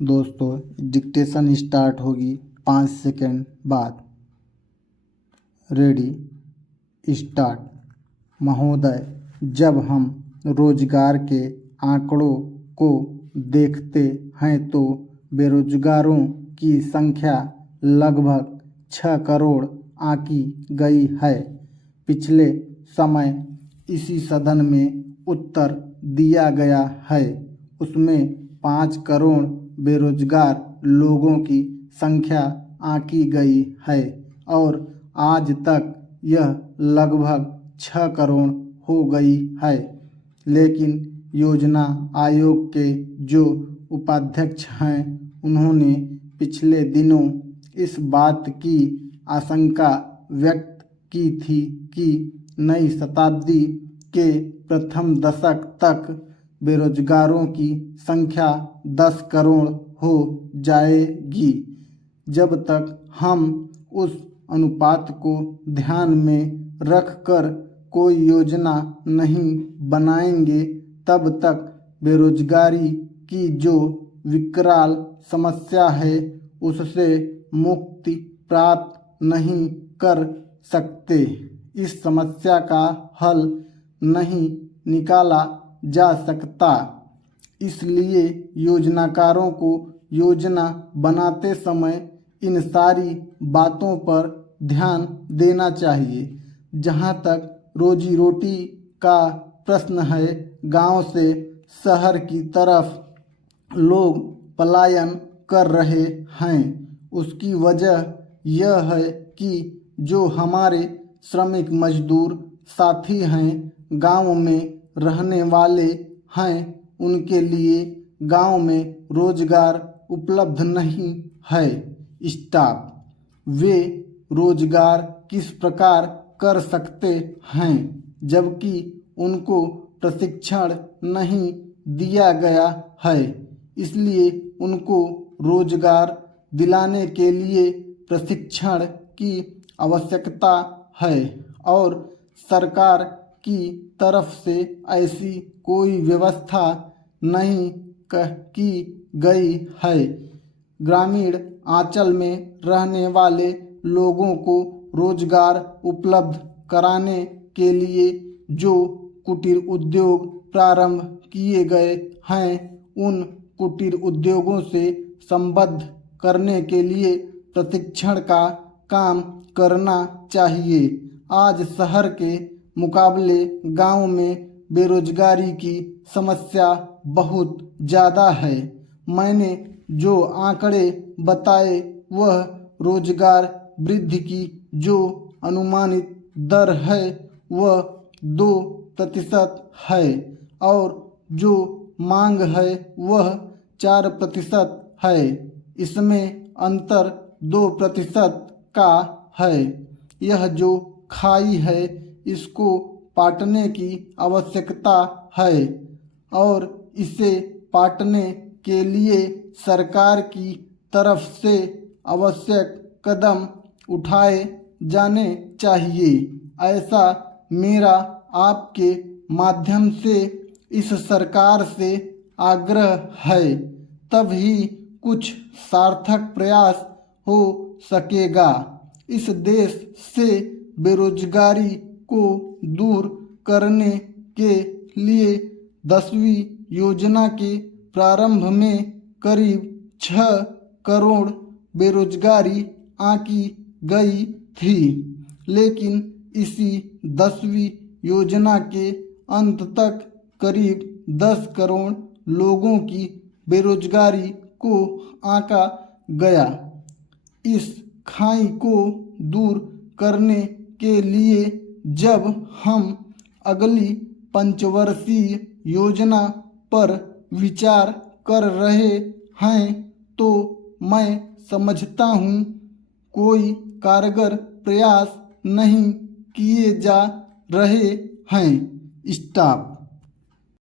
दोस्तों dictation start होगी 5 second बाद। Ready start. महोदय, जब हम रोजगार के आंकड़ों को देखते हैं तो बेरोजगारों की संख्या लगभग 6 करोड़ आंकी गई है। पिछले समय इसी सदन में उत्तर दिया गया है, उसमें 5 करोड़ बेरोजगार लोगों की संख्या आंकी गई है और आज तक यह लगभग 6 करोड़ हो गई है। लेकिन योजना आयोग के जो उपाध्यक्ष हैं, उन्होंने पिछले दिनों इस बात की आशंका व्यक्त की थी कि नई शताब्दी के प्रथम दशक तक बेरोजगारों की संख्या 10 करोड़ हो जाएगी। जब तक हम उस अनुपात को ध्यान में रखकर कोई योजना नहीं बनाएंगे, तब तक बेरोजगारी की जो विकराल समस्या है, उससे मुक्ति प्राप्त नहीं कर सकते। इस समस्या का हल नहीं निकाला जा सकता। इसलिए योजनाकारों को योजना बनाते समय इन सारी बातों पर ध्यान देना चाहिए। जहाँ तक रोजी रोटी का प्रश्न है, गांव से शहर की तरफ लोग पलायन कर रहे हैं। उसकी वजह यह है कि जो हमारे श्रमिक मजदूर साथी हैं, गांव में रहने वाले हैं, उनके लिए गांव में रोजगार उपलब्ध नहीं है। स्टाफ वे रोजगार किस प्रकार कर सकते हैं, जबकि उनको प्रशिक्षण नहीं दिया गया है। इसलिए उनको रोजगार दिलाने के लिए प्रशिक्षण की आवश्यकता है और सरकार की तरफ से ऐसी कोई व्यवस्था नहीं की गई है। ग्रामीण अंचल में रहने वाले लोगों को रोजगार उपलब्ध कराने के लिए जो कुटीर उद्योग प्रारंभ किए गए हैं, उन कुटीर उद्योगों से संबद्ध करने के लिए प्रशिक्षण का काम करना चाहिए। आज शहर के मुकाबले गांव में बेरोजगारी की समस्या बहुत ज़्यादा है। मैंने जो आंकड़े बताए वह रोजगार वृद्धि की जो अनुमानित दर है वह 2% है और जो मांग है वह 4% है। इसमें अंतर 2% का है। यह जो खाई है, इसको पाटने की आवश्यकता है और इसे पाटने के लिए सरकार की तरफ से आवश्यक कदम उठाए जाने चाहिए। ऐसा मेरा आपके माध्यम से इस सरकार से आग्रह है, तभी कुछ सार्थक प्रयास हो सकेगा। इस देश से बेरोजगारी को दूर करने के लिए 10वीं योजना के प्रारंभ में करीब 6 करोड़ बेरोजगारी आंकी गई थी। लेकिन इसी 10वीं योजना के अंत तक करीब 10 करोड़ लोगों की बेरोजगारी को आंका गया। इस खाई को दूर करने के लिए जब हम अगली पंचवर्षीय योजना पर विचार कर रहे हैं, तो मैं समझता हूँ कोई कारगर प्रयास नहीं किए जा रहे हैं। स्टाफ